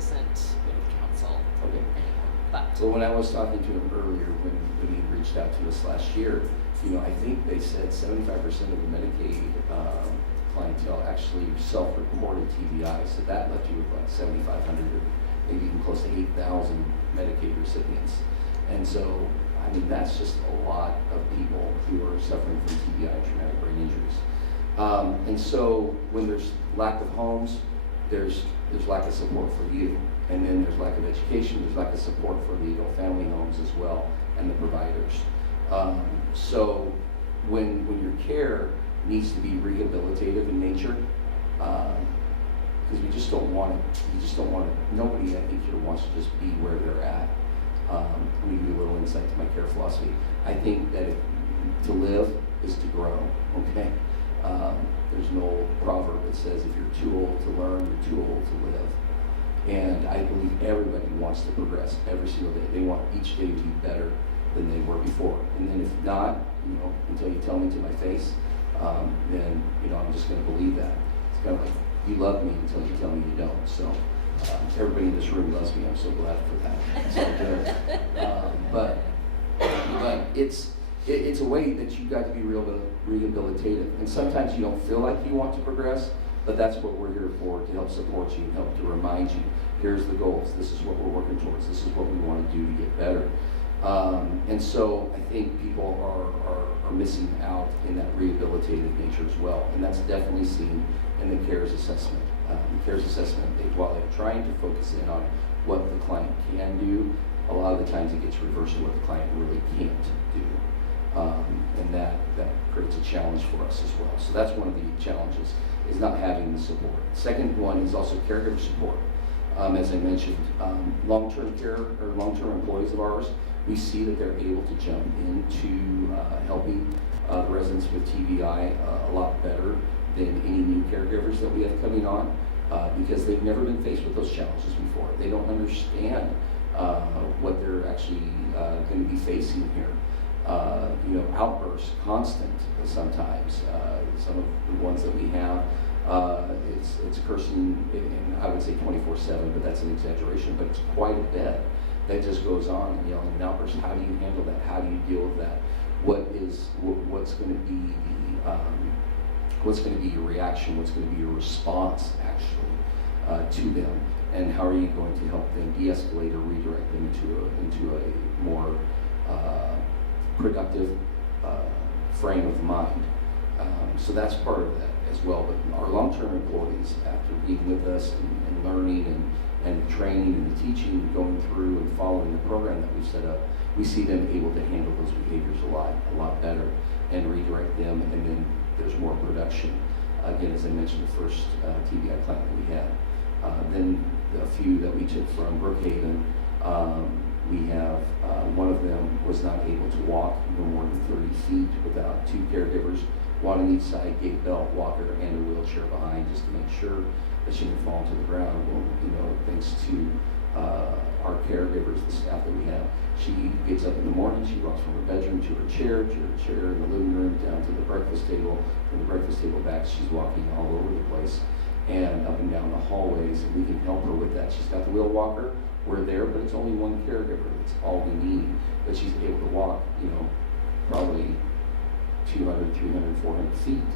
isn't with council Okay. anymore. But So when I was talking to him earlier, when he reached out to us last year, I think they said 75% of the Medicaid clientele actually self-reported TBI. So that left you with like 7,500 or maybe even close to 8,000 Medicaid recipients. And so, I mean, that's just a lot of people who are suffering from TBI and traumatic brain injuries. And so when there's lack of homes, there's lack of support for you. And then there's lack of education, there's lack of support for the adult family homes as well, and the providers. So when your care needs to be rehabilitative in nature, because we just don't want it, nobody I think here wants to just be where they're at. Let me give you a little insight to my care philosophy. I think that to live is to grow, okay? There's an old proverb that says if you're too old to learn, you're too old to live. And I believe everybody wants to progress every single day. They want each day to be better than they were before. And then if not, until you tell me to my face, then, I'm just going to believe that. It's kind of like, you love me until you tell me you don't. So everybody in this room loves me. I'm so glad for that. It's all good. But it's a way that you got to be rehabilitative. And sometimes you don't feel like you want to progress, but that's what we're here for, to help support you and help to remind you, here's the goals, this is what we're working towards, this is what we want to do to get better. And so I think people are missing out in that rehabilitative nature as well, and that's definitely seen in the CARES assessment. The CARES assessment, while they're trying to focus in on what the client can do, a lot of the times it gets reversed to what the client really can't do. And that creates a challenge for us as well. So that's one of the challenges, is not having the support. Second one is also caregiver support. As I mentioned, long-term care or long-term employees of ours, we see that they're able to jump into helping the residents with TBI a lot better than any new caregivers that we have coming on, because they've never been faced with those challenges before. They don't understand what they're actually going to be facing here. Outbursts, constant sometimes. Some of the ones that we have, it's cursing, and I would say 24/7, but that's an exaggeration, but it's quite a bit that just goes on, and yelling and outbursts. How do you handle that? How do you deal with that? What's going to be your reaction? What's going to be your response actually to them? And how are you going to help them de-escalate or redirect them into a more productive frame of mind? So that's part of that as well. But our long-term employees, after being with us and learning and training and the teaching, going through and following the program that we've set up, we see them able to handle those behaviors a lot better and redirect them, and then there's more production. Again, as I mentioned, the first TBI client that we had. Then a few that we took from Brookhaven, we have one of them was not able to walk no more than 30 feet without two caregivers, one on each side, gate belt, walker, and a wheelchair behind, just to make sure that she didn't fall to the ground. Well, thanks to our caregivers, the staff that we have, she gets up in the morning, she walks from her bedroom to her chair in the living room, down to the breakfast table, from the breakfast table back. She's walking all over the place and up and down the hallways, and we can help her with that. She's got the wheel walker. We're there, but it's only one caregiver. That's all we need. But she's able to walk, probably 200, 300, 400 feet.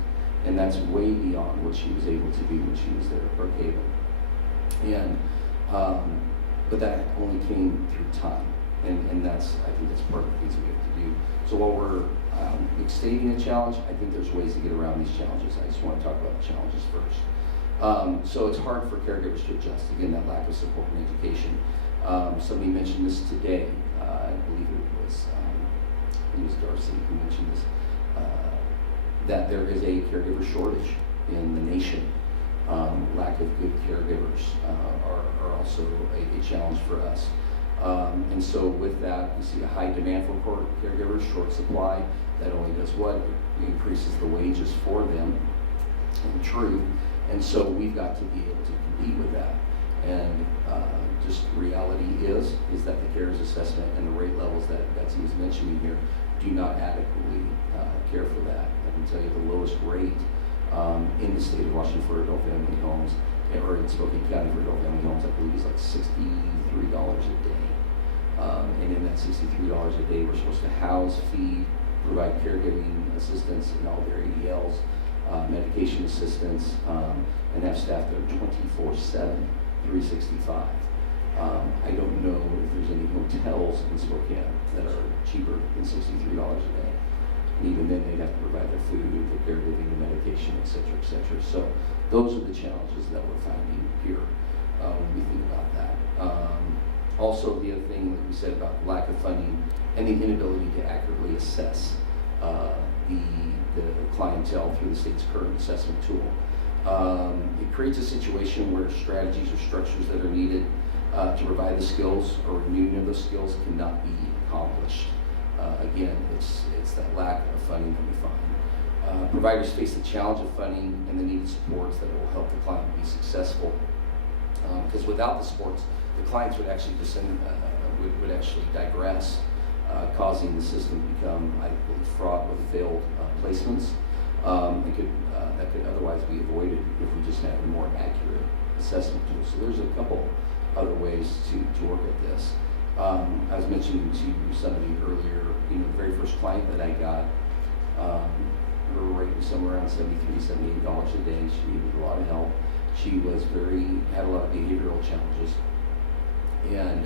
And that's way beyond what she was able to do when she was there at Brookhaven. And, but that only came through time. And I think that's part of the things we have to do. So while we're stating a challenge, I think there's ways to get around these challenges. I just want to talk about the challenges first. So it's hard for caregivers to adjust. Again, that lack of support and education. Somebody mentioned this today. I believe it was Darcy who mentioned this, that there is a caregiver shortage in the nation. Lack of good caregivers are also a challenge for us. And so with that, we see a high demand for caregivers, short supply. That only does what? It increases the wages for them. True. And so we've got to be able to compete with that. And just reality is that the CARES assessment and the rate levels that Betsy was mentioning here do not adequately care for that. I can tell you the lowest rate in the state of Washington for adult family homes, or in Spokane County for adult family homes, I believe, is like $63 a day. And in that $63 a day, we're supposed to house, feed, provide caregiving assistance in all their ADLs, medication assistance, and have staff that are 24/7, 365. I don't know if there's any hotels in Spokane that are cheaper than $63 a day. And even then, they'd have to provide their food, the caregiving, the medication, et cetera, et cetera. So those are the challenges that we're finding here when we think about that. Also, the other thing that we said about lack of funding and the inability to accurately assess the clientele through the state's current assessment tool. It creates a situation where strategies or structures that are needed to provide the skills or renewing of those skills cannot be accomplished. Again, it's that lack of funding that we find. Providers face the challenge of funding and the needed supports that will help the client be successful. Because without the supports, the clients would actually would actually digress, causing the system to become, I believe, fraught with failed placements. That could otherwise be avoided if we just had a more accurate assessment tool. So there's a couple other ways to work at this. I was mentioning to somebody earlier, the very first client that I got, her rate was somewhere around $73, $78 a day. She needed a lot of help. She had a lot of behavioral challenges, and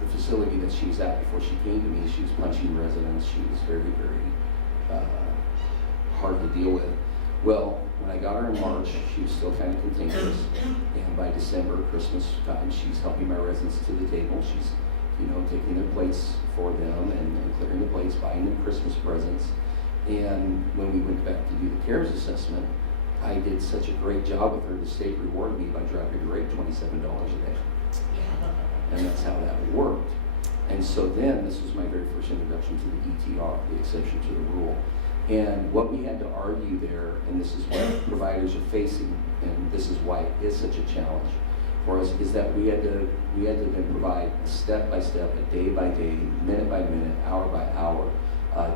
the facility that she was at before she came to me, she was punching residents. She was very, very hard to deal with. Well, when I got her in March, she was still kind of contagious, and by December, Christmas time, she's helping my residents to the table. She's, taking their plates for them and clearing the plates, buying them Christmas presents. And when we went back to do the CARES assessment, I did such a great job with her, the state rewarded me by dropping her rate $27 a day. And that's how that worked. And so then, this was my very first introduction to the ETR, the exception to the rule. And what we had to argue there, and this is what providers are facing, and this is why it is such a challenge for us, is that we had to then provide a step-by-step, a day-by-day, minute-by-minute, hour-by-hour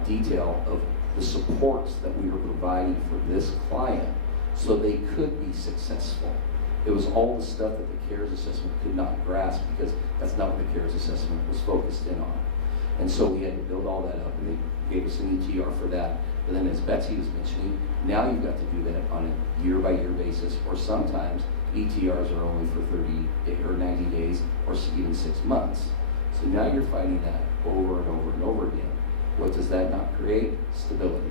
detail of the supports that we were providing for this client so they could be successful. It was all the stuff that the CARES assessment could not grasp because that's not what the CARES assessment was focused in on. And so we had to build all that up, and they gave us an ETR for that. But then, as Betsy was mentioning, now you've got to do that on a year-by-year basis, or sometimes ETRs are only for 30 or 90 days, or even 6 months. So now you're fighting that over and over and over again. What does that not create? Stability.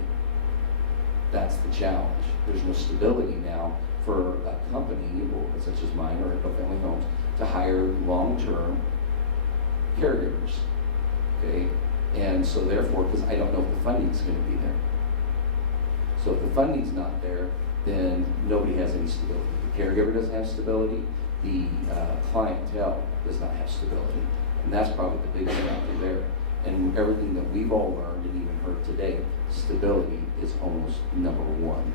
That's the challenge. There's no stability now for a company, such as mine or Adult Family Homes, to hire long-term caregivers. Okay? And so therefore, because I don't know if the funding's going to be there. So if the funding's not there, then nobody has any stability. The caregiver doesn't have stability. The clientele does not have stability. And that's probably the biggest factor there. And everything that we've all learned and even heard today, stability is almost number one.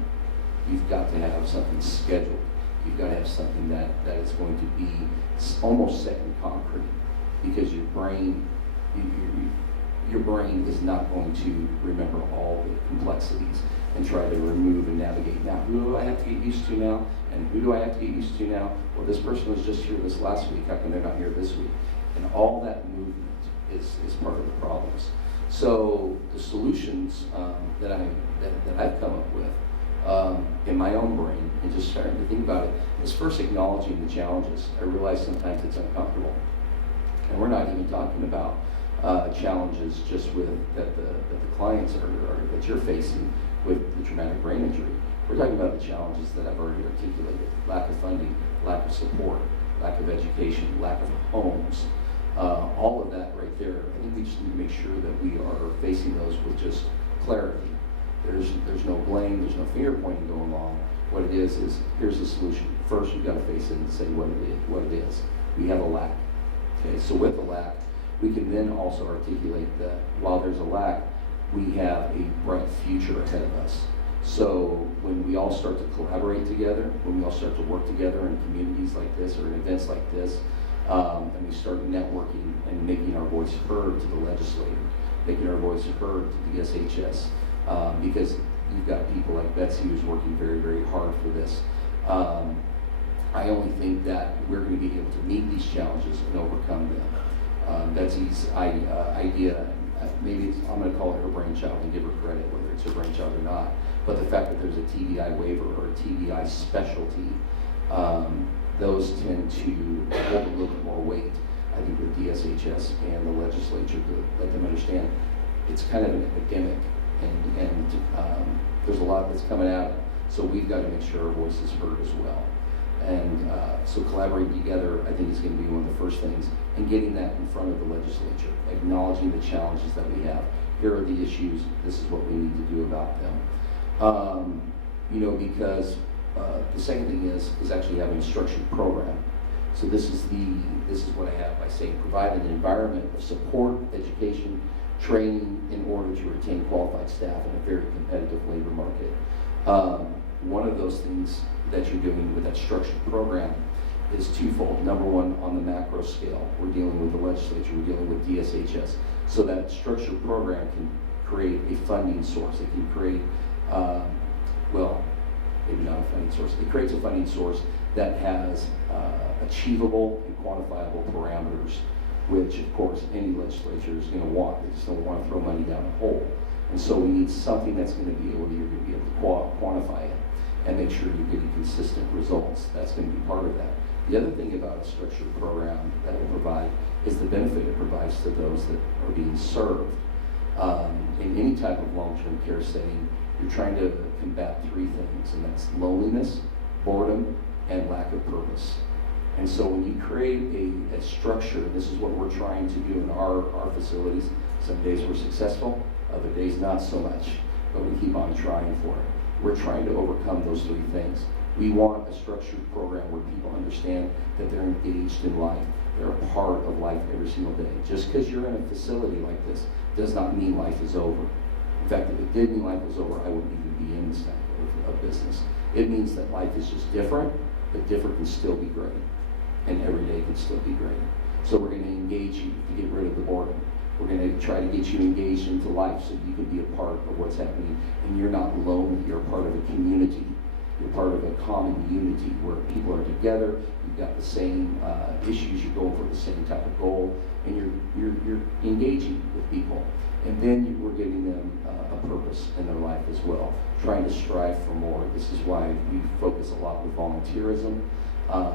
You've got to have something scheduled. You've got to have something that is going to be almost set in concrete, because your brain is not going to remember all the complexities and try to remove and navigate. Now, who do I have to get used to now? And who do I have to get used to now? Well, this person was just here this last week. How come they're not here this week? And all that movement is part of the problems. So the solutions that I've come up with in my own brain, and just starting to think about it, is first acknowledging the challenges. I realize sometimes it's uncomfortable, and we're not even talking about challenges just with that the clients are that you're facing with the traumatic brain injury. We're talking about the challenges that I've already articulated: lack of funding, lack of support, lack of education, lack of homes. All of that right there, I think we just need to make sure that we are facing those with just clarity. There's no blame, there's no finger pointing going along. What it is here's the solution. First, you've got to face it and say what it is. We have a lack. Okay, so with the lack, we can then also articulate that while there's a lack, we have a bright future ahead of us. So when we all start to collaborate together, when we all start to work together in communities like this or in events like this, and we start networking and making our voice heard to the legislator, making our voice heard to the SHS, because you've got people like Betsy who's working very, very hard for this. I only think that we're going to be able to meet these challenges and overcome them. Betsy's idea, maybe I'm going to call it her brainchild and give her credit, whether it's her brainchild or not, but the fact that there's a TBI waiver or a TBI specialty, those tend to hold a little bit more weight, I think, with DSHS and the legislature to let them understand it's kind of an epidemic, and there's a lot that's coming out, so we've got to make sure our voice is heard as well. And so collaborating together, I think, is going to be one of the first things, and getting that in front of the legislature, acknowledging the challenges that we have. Here are the issues, this is what we need to do about them. Because the second thing is actually having a structured program. So this is what I have by saying provide an environment of support, education, training in order to retain qualified staff in a very competitive labor market. One of those things that you're doing with that structured program is twofold. Number one, on the macro scale, we're dealing with the legislature, we're dealing with DSHS. So that structured program can create a funding source. It can create, maybe not a funding source. It creates a funding source that has achievable and quantifiable parameters, which of course any legislature is going to want. They just don't want to throw money down a hole. And so we need something that's going to be able to, you're going to be able to quantify it and make sure you're getting consistent results. That's going to be part of that. The other thing about a structured program that will provide is the benefit it provides to those that are being served. In any type of long-term care setting, you're trying to combat three things, and that's loneliness, boredom, and lack of purpose. And so when you create a structure, and this is what we're trying to do in our facilities, some days we're successful, other days not so much, but we keep on trying for it. We're trying to overcome those three things. We want a structured program where people understand that they're engaged in life. They're a part of life every single day. Just because you're in a facility like this does not mean life is over. In fact, if it did mean life was over, I wouldn't even be in this type of business. It means that life is just different, but different can still be great. And every day can still be great. So we're going to engage you to get rid of the boredom. We're going to try to get you engaged into life so you can be a part of what's happening. And you're not lonely. You're a part of a community. You're part of a common unity where people are together. You've got the same issues. You're going for the same type of goal. And you're engaging with people. And then we're giving them a purpose in their life as well, trying to strive for more. This is why we focus a lot with volunteerism.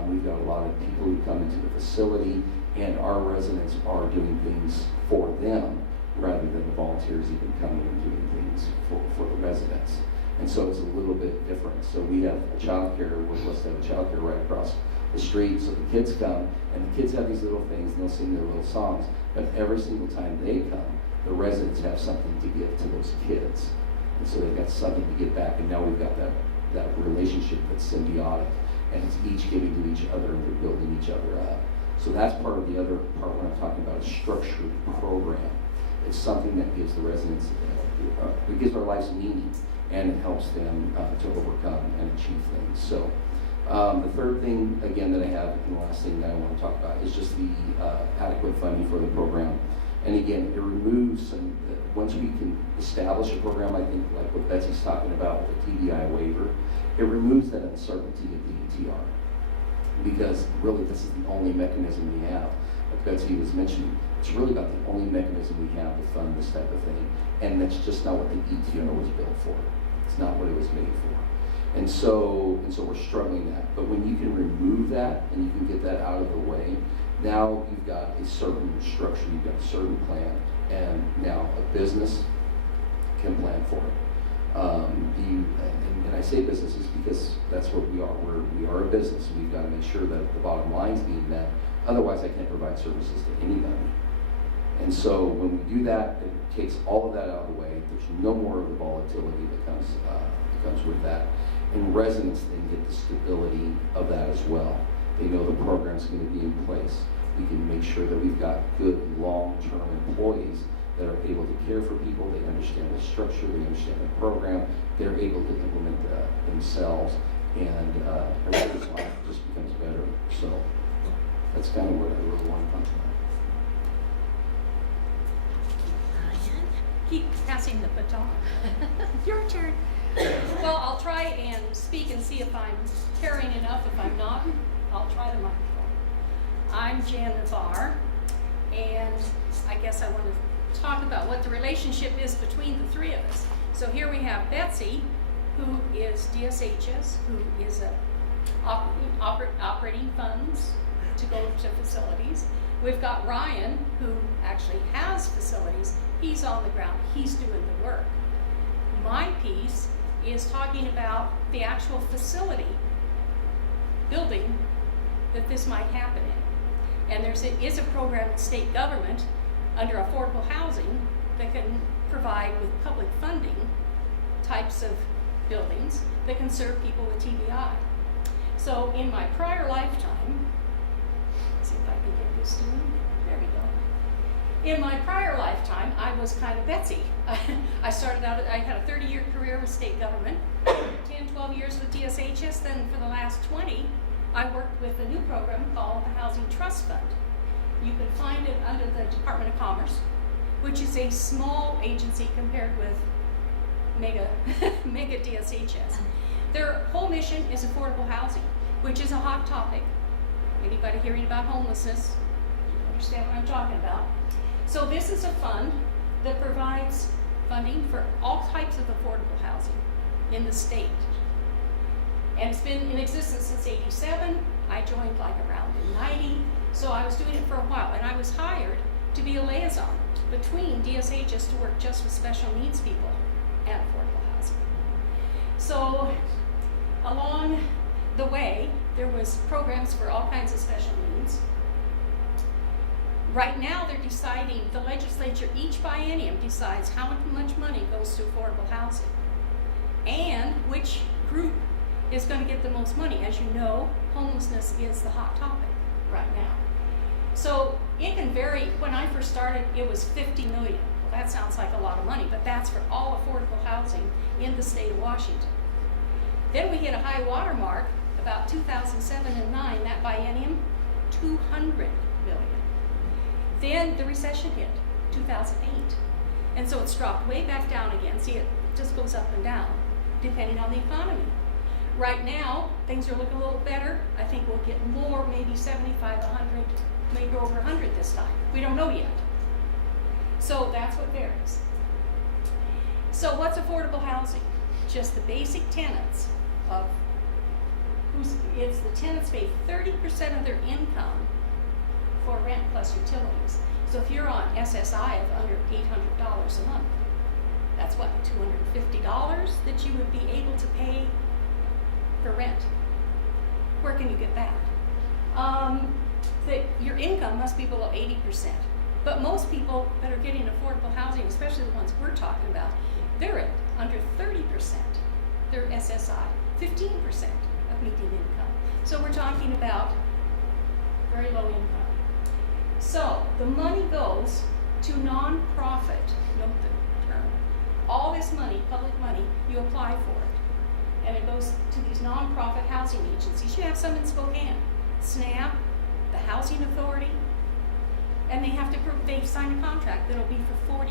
We've got a lot of people who come into the facility, and our residents are doing things for them rather than the volunteers even coming and doing things for the residents. And so it's a little bit different. So we have a child care, we're blessed to have a child care right across the street. So the kids come, and the kids have these little things, and they'll sing their little songs. But every single time they come, the residents have something to give to those kids. And so they've got something to give back, and now we've got that relationship that's symbiotic. And it's each giving to each other, and they're building each other up. So that's part of the other part when I'm talking about a structured program. It's something that gives the residents, it gives our lives meaning, and it helps them to overcome and achieve things. So the third thing, again, that I have, and the last thing that I want to talk about is just the adequate funding for the program. And again, it removes once we can establish a program, I think, like what Betsy's talking about with the TBI waiver, it removes that uncertainty of the ETR. Because really, this is the only mechanism we have. Like Betsy was mentioning, it's really about the only mechanism we have to fund this type of thing. And that's just not what the ETR was built for. It's not what it was made for. And so we're struggling that. But when you can remove that and you can get that out of the way, now you've got a certain structure, you've got a certain plan, and now a business can plan for it. And I say businesses because that's what we are. We are a business. We've got to make sure that the bottom line's being met. Otherwise, I can't provide services to anybody. And so when we do that, it takes all of that out of the way. There's no more of the volatility that comes with that. And residents then get the stability of that as well. They know the program's going to be in place. We can make sure that we've got good long-term employees that are able to care for people. They understand the structure, they understand the program, they're able to implement that themselves, and everybody's life just becomes better. So that's kind of what I really want to talk about. Keep passing the baton. Your turn. Well, I'll try and speak and see if I'm carrying enough. If I'm not, I'll try the microphone. I'm Jan Navarre, and I guess I want to talk about what the relationship is between the three of us. So here we have Betsy, who is DSHS, who is operating funds to go to facilities. We've got Ryan, who actually has facilities. He's on the ground. He's doing the work. My piece is talking about the actual facility building that this might happen in. And there is a program in state government under affordable housing that can provide with public funding types of buildings that can serve people with TBI. So in my prior lifetime, let's see if I can get this to me. There we go. In my prior lifetime, I was kind of Betsy. I started out, I had a 30-year career with state government, 10, 12 years with DSHS, then for the last 20, I worked with a new program called the Housing Trust Fund. You can find it under the Department of Commerce, which is a small agency compared with mega DSHS. Their whole mission is affordable housing, which is a hot topic. Anybody hearing about homelessness, you understand what I'm talking about. So this is a fund that provides funding for all types of affordable housing in the state. And it's been in existence since '87. I joined like around in '90, so I was doing it for a while. And I was hired to be a liaison between DSHS to work just with special needs people and affordable housing. So along the way, there was programs for all kinds of special needs. Right now, they're deciding, the legislature each biennium decides how much money goes to affordable housing and which group is going to get the most money. As you know, homelessness is the hot topic right now. So it can vary. When I first started, it was $50 million. Well, that sounds like a lot of money, but that's for all affordable housing in the state of Washington. Then we hit a high water mark about 2007 and 9, that biennium, $200 million. Then the recession hit, 2008. And so it's dropped way back down again. See, it just goes up and down, depending on the economy. Right now, things are looking a little better. I think we'll get more, maybe 75, 100, maybe over 100 this time. We don't know yet. So that's what varies. So what's affordable housing? Just the basic tenants of it's the tenants pay 30% of their income for rent plus utilities. So if you're on SSI of under $800 a month, that's what, $250 that you would be able to pay for rent. Where can you get that? Your income must be below 80%. But most people that are getting affordable housing, especially the ones we're talking about, they're at under 30%. They're SSI, 15% of median income. So we're talking about very low income. So the money goes to nonprofit, note the term. All this money, public money, you apply for it. And it goes to these nonprofit housing agencies. You have some in Spokane, SNAP, the Housing Authority, and they sign a contract that'll be for 40